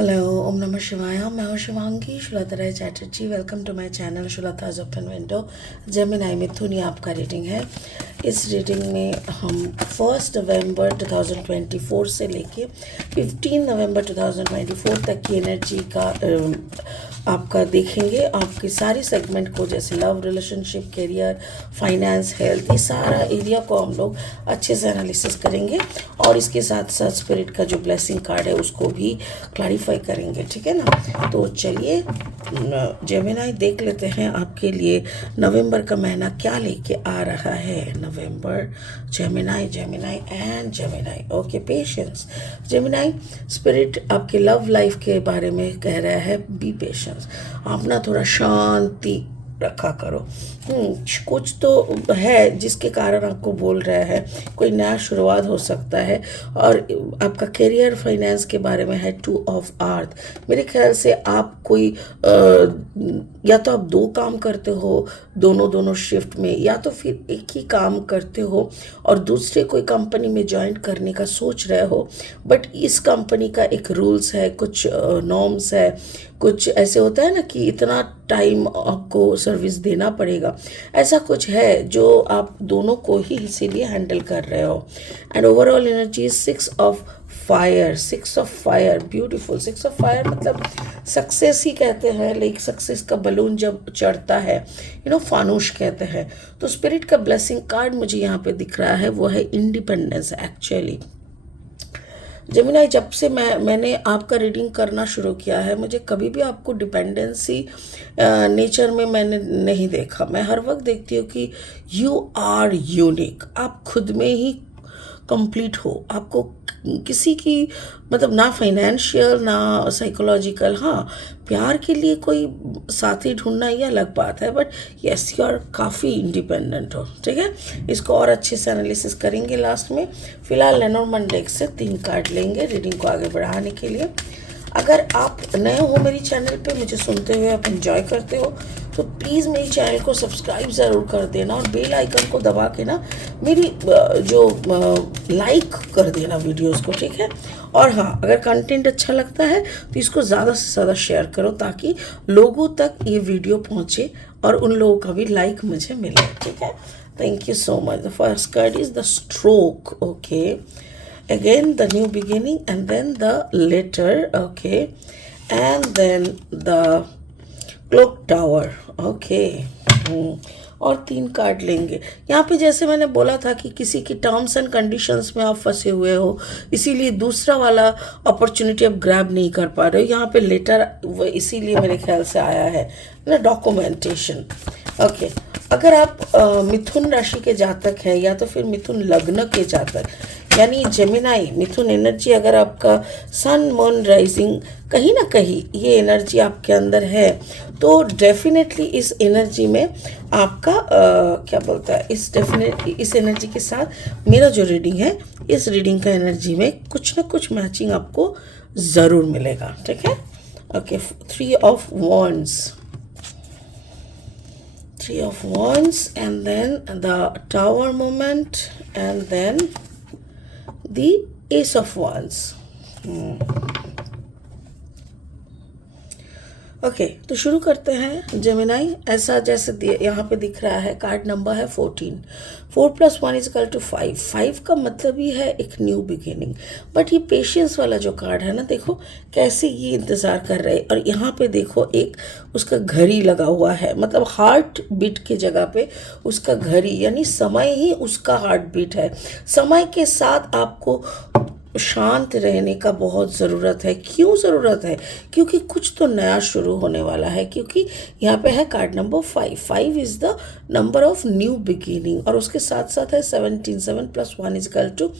Hello, ओम नमः शिवाय। मैं हूँ Shivangi Shulata Rai Chatterjee. Welcome to my channel Shulata's open window. Gemini मिथुन ये आपका रीडिंग है। इस रीडिंग में हम 1 नवंबर 2024 से लेके 15 नवंबर 2024 तक की एनर्जी का आपका देखेंगे। आपकी सारी सेगमेंट को, जैसे love, relationship, career, finance, health, ये सारा एरिया को हम लोग अच्छे से एनालिसिस करेंगे और इसके साथ साथ स्पिरिट का जो ब्लेसिंग कार्ड है उसको भी क्लैरिफाई करेंगे, ठीक है ना। तो चलिए जेमिनी देख लेते हैं आपके लिए नवंबर का महीना क्या लेके आ रहा है। November, Gemini, Gemini and Gemini. Okay, patience. Gemini, spirit आपके लव लाइफ के बारे में कह रहा है, बी पेशेंस। आप ना थोड़ा शांति रखा करो। कुछ तो है जिसके कारण आपको बोल रहा है, कोई नया शुरुआत हो सकता है। और आपका करियर, फाइनेंस के बारे में है 2 ऑफ अर्थ। मेरे ख्याल से आप कोई या तो आप 2 काम करते हो, दोनों शिफ्ट में, या तो फिर एक ही काम करते हो और दूसरे कोई कंपनी में ज्वाइन करने का सोच रहे हो। बट इस कंपनी का एक रूल्स है, कुछ नॉर्म्स है, कुछ ऐसे होता है ना कि इतना टाइम आपको सर्विस देना पड़ेगा। ऐसा कुछ है जो आप दोनों को ही इसीलिए हैंडल कर रहे हो। And overall energy 6 of fire. 6 of fire, beautiful. 6 of fire मतलब सक्सेस ही कहते हैं, लाइक सक्सेस का बलून जब चढ़ता है, फानूश कहते हैं। तो स्पिरिट का ब्लेसिंग कार्ड मुझे यहाँ पे दिख रहा है, वो है इंडिपेंडेंस। एक्चुअली जेमिनी, जब से मैंने आपका रीडिंग करना शुरू किया है, मुझे कभी भी आपको डिपेंडेंसी नेचर में मैंने नहीं देखा। मैं हर वक्त देखती हूँ कि यू आर यूनिक। आप खुद में ही कंप्लीट हो। आपको किसी की मतलब ना फाइनेंशियल ना साइकोलॉजिकल, हाँ प्यार के लिए कोई साथी ढूंढना ये अलग बात है, बट यस यू आर काफ़ी इंडिपेंडेंट हो, ठीक है। इसको और अच्छे से एनालिसिस करेंगे लास्ट में। फिलहाल लेनोर्मैंड डेक से 3 कार्ड लेंगे रीडिंग को आगे बढ़ाने के लिए। अगर आप नए हो मेरी चैनल पे, मुझे सुनते हुए आप एंजॉय करते हो, तो प्लीज़ मेरी चैनल को सब्सक्राइब ज़रूर कर देना और बेल आइकन को दबा के ना मेरी जो लाइक कर देना वीडियोस को, ठीक है। और हाँ, अगर कंटेंट अच्छा लगता है तो इसको ज़्यादा से ज़्यादा शेयर करो ताकि लोगों तक ये वीडियो पहुँचे और उन लोगों का भी लाइक मुझे मिले, ठीक है। Thank you so much. The first card is the stroke. Okay, again the new beginning, and then the letter, okay, and then the clock tower, okay। और 3 कार्ड लेंगे यहाँ पे। जैसे मैंने बोला था कि किसी की टर्म्स एंड कंडीशंस में आप फंसे हुए हो, इसीलिए दूसरा वाला अपॉर्चुनिटी आप ग्रैब नहीं कर पा रहे हो। यहाँ पे लेटर इसीलिए मेरे ख्याल से आया है ना, डॉक्यूमेंटेशन। ओके, अगर आप मिथुन राशि के जातक हैं या तो फिर मिथुन लग्न के जातक, यानी जेमिनी मिथुन एनर्जी, अगर आपका सन मून राइजिंग कहीं ना कहीं ये एनर्जी आपके अंदर है, तो डेफिनेटली इस एनर्जी में आपका क्या बोलता है, इस एनर्जी के साथ मेरा जो रीडिंग है, इस रीडिंग का एनर्जी में कुछ ना कुछ मैचिंग आपको ज़रूर मिलेगा, ठीक है। Okay, 3 of wands, 3 of wands, and then the tower moment, and then the ace of wands। Okay, तो शुरू करते हैं जेमिनी। ऐसा जैसे यहाँ पे दिख रहा है, कार्ड नंबर है 14। 4 + 1 = 5। 5 का मतलब ही है एक न्यू बिगिनिंग। बट ये पेशेंस वाला जो कार्ड है ना, देखो कैसे ये इंतज़ार कर रहे हैं। और यहाँ पे देखो एक उसका घड़ी लगा हुआ है, मतलब हार्ट बीट की जगह पे उसका घड़ी, यानी समय ही उसका हार्ट बीट है। समय के साथ आपको शांत रहने का बहुत ज़रूरत है। क्यों ज़रूरत है? क्योंकि कुछ तो नया शुरू होने वाला है। क्योंकि यहाँ पे है card number 5। 5 is the number of new beginning, और उसके साथ साथ है 17। 7 + 1 =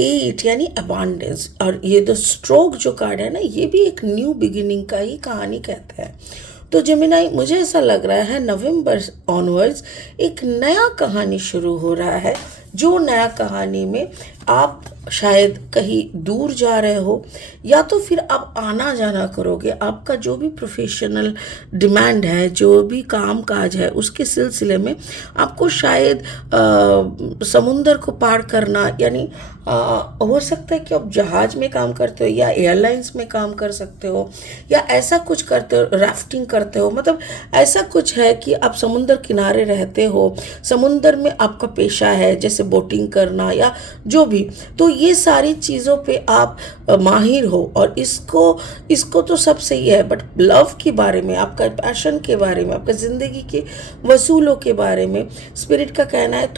8, यानी अबांडेंस। और ये द स्ट्रोक जो कार्ड है ना, ये भी एक न्यू बिगिनिंग का ही कहानी कहते हैं। तो जेमिनी, मुझे ऐसा लग रहा है नवंबर ऑनवर्ड्स एक नया कहानी शुरू हो रहा है, जो नया कहानी में आप शायद कहीं दूर जा रहे हो, या तो फिर आप आना जाना करोगे। आपका जो भी प्रोफेशनल डिमांड है, जो भी काम काज है, उसके सिलसिले में आपको शायद समुंदर को पार करना, यानी हो सकता है कि आप जहाज में काम करते हो या एयरलाइंस में काम कर सकते हो, या ऐसा कुछ करते हो, राफ्टिंग करते हो, मतलब ऐसा कुछ है कि आप समुंदर किनारे रहते हो, समुंदर में आपका पेशा है, जैसे बोटिंग करना या जो भी। तो ये सारी चीज़ों पे आप माहिर हो, और इसको तो सब सही है, बट लव के बारे में, आपका पैशन के बारे में, आपका ज़िंदगी के वसूलों के बारे में स्पिरिट का कहना है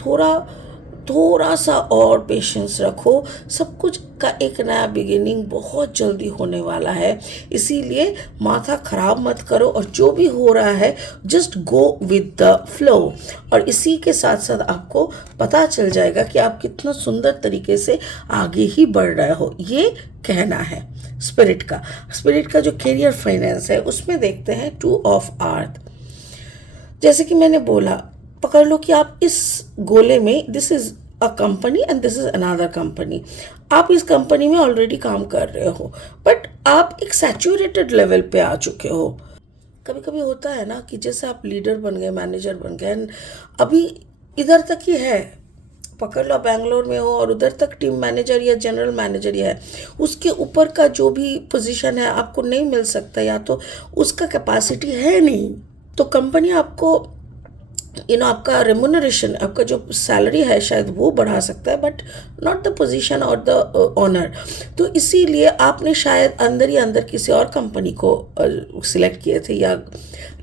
थोड़ा सा और पेशेंस रखो। सब कुछ का एक नया बिगिनिंग बहुत जल्दी होने वाला है, इसीलिए माथा खराब मत करो, और जो भी हो रहा है just go with the flow. और इसी के साथ साथ आपको पता चल जाएगा कि आप कितना सुंदर तरीके से आगे ही बढ़ रहे हो, ये कहना है स्पिरिट का जो करियर फाइनेंस है उसमें देखते हैं 2 ऑफ अर्थ। जैसे कि मैंने बोला, पकड़ लो कि आप इस गोले में, this is a company and this is another company, आप इस कंपनी में ऑलरेडी काम कर रहे हो, बट आप एक सैचुरेटेड लेवल पे आ चुके हो। कभी कभी होता है ना कि जैसे आप लीडर बन गए, मैनेजर बन गए, अभी इधर तक ही है, पकड़ लो बैंगलोर में हो और उधर तक टीम मैनेजर या जनरल मैनेजर ही है, उसके ऊपर का जो भी पोजीशन है आपको नहीं मिल सकता, या तो उसका कैपेसिटी है नहीं, तो कंपनी आपको आपका रेमुनरेशन, आपका जो सैलरी है शायद वो बढ़ा सकता है, बट नॉट द पोजीशन और द ऑनर। तो इसीलिए आपने शायद अंदर ही अंदर किसी और कंपनी को सिलेक्ट किए थे या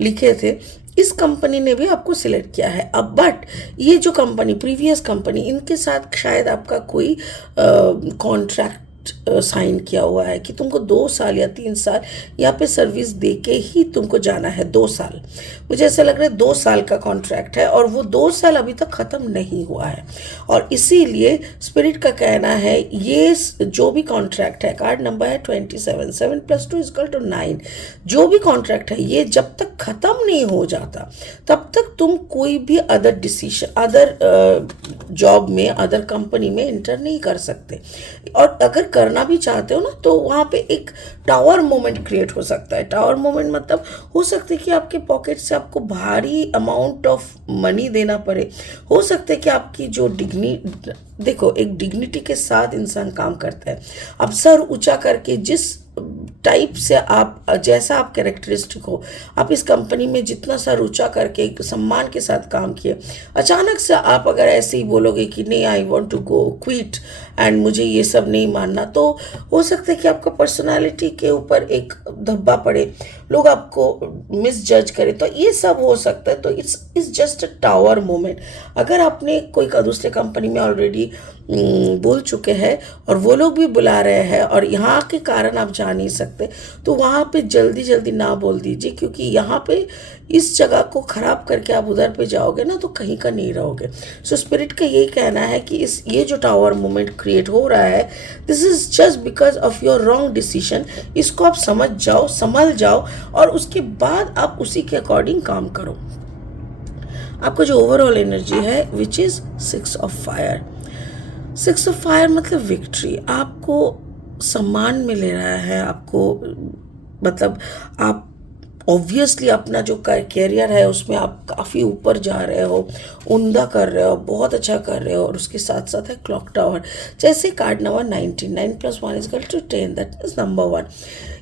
लिखे थे, इस कंपनी ने भी आपको सिलेक्ट किया है। अब बट ये जो कंपनी, प्रीवियस कंपनी, इनके साथ शायद आपका कोई कॉन्ट्रैक्ट साइन किया हुआ है कि तुमको 2 साल या 3 साल यहाँ पे सर्विस दे के ही तुमको जाना है। 2 साल, मुझे ऐसा लग रहा है 2 साल का कॉन्ट्रैक्ट है, और वो 2 साल अभी तक ख़त्म नहीं हुआ है, और इसीलिए स्पिरिट का कहना है ये जो भी कॉन्ट्रैक्ट है, कार्ड नंबर है 27, 7 + 2 = 9, जो भी कॉन्ट्रैक्ट है ये जब तक ख़त्म नहीं हो जाता तब तक तुम कोई भी अदर डिसीजन, अदर जॉब में, अदर कंपनी में एंटर नहीं कर सकते। और अगर करना भी चाहते हो ना, तो वहाँ पे एक टावर मोमेंट क्रिएट हो सकता है। टावर मोमेंट मतलब हो सकता है कि आपके पॉकेट से आपको भारी अमाउंट ऑफ मनी देना पड़े, हो सकता है कि आपकी जो देखो, एक डिग्निटी के साथ इंसान काम करता है। अब सर ऊंचा करके, जिस टाइप से आप, जैसा आप कैरेक्टरिस्टिक हो, आप इस कंपनी में जितना सर ऊंचा करके सम्मान के साथ काम किए, अचानक से आप अगर ऐसे ही बोलोगे कि नहीं, I want to go quit and मुझे ये सब नहीं मानना, तो हो सकता है कि आपका पर्सनालिटी के ऊपर एक धब्बा पड़े, लोग आपको मिस जज करें, तो ये सब हो सकता है। तो it's just a tower moment. अगर आपने कोई दूसरे कंपनी में ऑलरेडी बोल चुके हैं और वो लोग भी बुला रहे हैं और यहाँ के कारण आप जा नहीं सकते, तो वहाँ पे जल्दी जल्दी ना बोल दीजिए, क्योंकि यहाँ पे इस जगह को ख़राब करके आप उधर पे जाओगे ना, तो कहीं का नहीं रहोगे। सो स्पिरिट का यही कहना है कि ये जो टावर मोमेंट क्रिएट हो रहा है, this is just because of your wrong decision. इसको आप समझ जाओ, संभल जाओ, और उसके बाद आप उसी के अकॉर्डिंग काम करो। आपका जो ओवरऑल एनर्जी है which is 6 of fire. 6 of fire मतलब विक्ट्री, आपको सम्मान मिल रहा है, आपको मतलब आप ऑब्वियसली अपना जो कैरियर है उसमें आप काफ़ी ऊपर जा रहे हो, उम्दा कर रहे हो, बहुत अच्छा कर रहे हो, और उसके साथ साथ है क्लॉक टावर। जैसे card number 19, 9 + 1 = 10, that is number 1।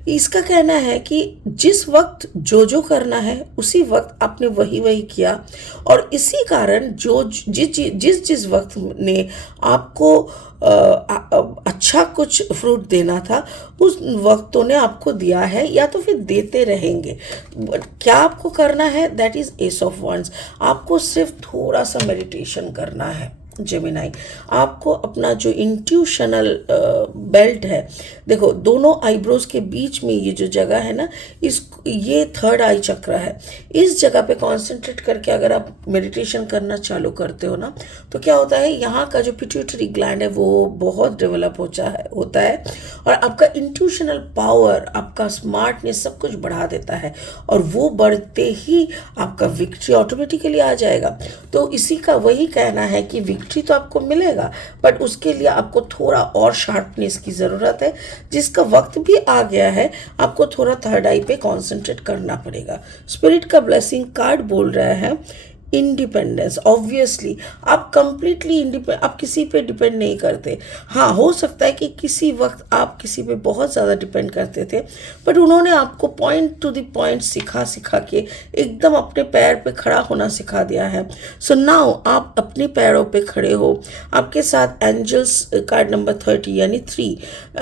इसका कहना है कि जिस वक्त जो करना है उसी वक्त आपने वही किया, और इसी कारण जिस वक्त ने आपको अच्छा कुछ फ्रूट देना था, उस वक्तों ने आपको दिया है या तो फिर देते रहेंगे। क्या आपको करना है? That is as of once. आपको सिर्फ थोड़ा सा मेडिटेशन करना है जेमिनाई। आपको अपना जो इंट्यूशनल बेल्ट है, देखो दोनों आईब्रोज के बीच में ये जो जगह है ना, ये 3rd आई चक्र है। इस जगह पे कंसंट्रेट करके अगर आप मेडिटेशन करना चालू करते हो ना, तो क्या होता है, यहाँ का जो पिट्यूटरी ग्लैंड है वो बहुत डेवलप होता है, और आपका इंट्यूशनल पावर, आपका स्मार्टनेस सब कुछ बढ़ा देता है, और वो बढ़ते ही आपका विक्ट्री ऑटोमेटिकली आ जाएगा। तो इसी का वही कहना है कि विक्ट्री तो आपको मिलेगा, बट उसके लिए आपको थोड़ा और शार्पनेस की ज़रूरत है, जिसका वक्त भी आ गया है। आपको थोड़ा थर्ड आई पे कॉन्सेंट्रेट करना पड़ेगा। स्पिरिट का ब्लेसिंग कार्ड बोल रहा है इंडिपेंडेंस। ऑब्वियसली आप कंप्लीटली इंडिपेंडेंट, आप किसी पे डिपेंड नहीं करते। हाँ, हो सकता है कि किसी वक्त आप किसी पे बहुत ज़्यादा डिपेंड करते थे, बट उन्होंने आपको पॉइंट टू द पॉइंट सिखा के एकदम अपने पैर पे खड़ा होना सिखा दिया है। सो नाउ आप अपने पैरों पे खड़े हो। आपके साथ एंजल्स कार्ड नंबर 30 यानी 3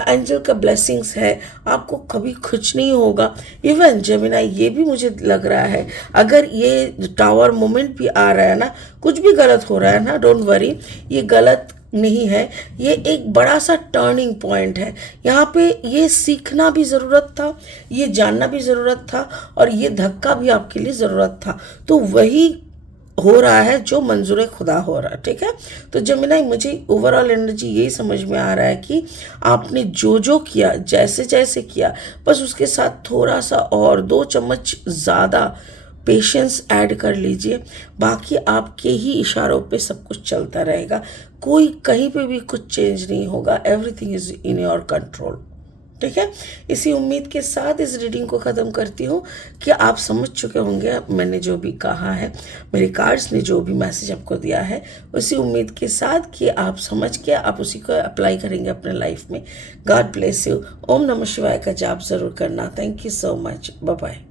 एंजल का ब्लेसिंग्स है। आपको कभी कुछ नहीं होगा। इवन जेमिनाई, ये भी मुझे लग रहा है, अगर ये टावर मोमेंट भी आ रहा है ना, कुछ भी गलत हो रहा है ना, डोंट वरी, ये गलत नहीं है, ये एक बड़ा सा टर्निंग पॉइंट है। यहाँ पे ये सीखना भी ज़रूरत था, ये जानना भी ज़रूरत था, और ये धक्का भी आपके लिए ज़रूरत था। तो वही हो रहा है जो मंजूर खुदा हो रहा है, ठीक है। तो जेमिनाई, मुझे ओवरऑल एनर्जी यही समझ में आ रहा है कि आपने जो किया, जैसे जैसे किया, बस उसके साथ थोड़ा सा और 2 चम्मच ज़्यादा पेशेंस ऐड कर लीजिए। बाकी आपके ही इशारों पे सब कुछ चलता रहेगा। कोई कहीं पे भी कुछ चेंज नहीं होगा। Everything is in your control, ठीक है। इसी उम्मीद के साथ इस रीडिंग को ख़त्म करती हूँ कि आप समझ चुके होंगे मैंने जो भी कहा है, मेरे कार्ड्स ने जो भी मैसेज आपको दिया है, उसी उम्मीद के साथ कि आप समझ के आप उसी को अप्लाई करेंगे अपने लाइफ में। God bless you. ओम नमः शिवाय का जाप ज़रूर करना। Thank you so much. Bye bye.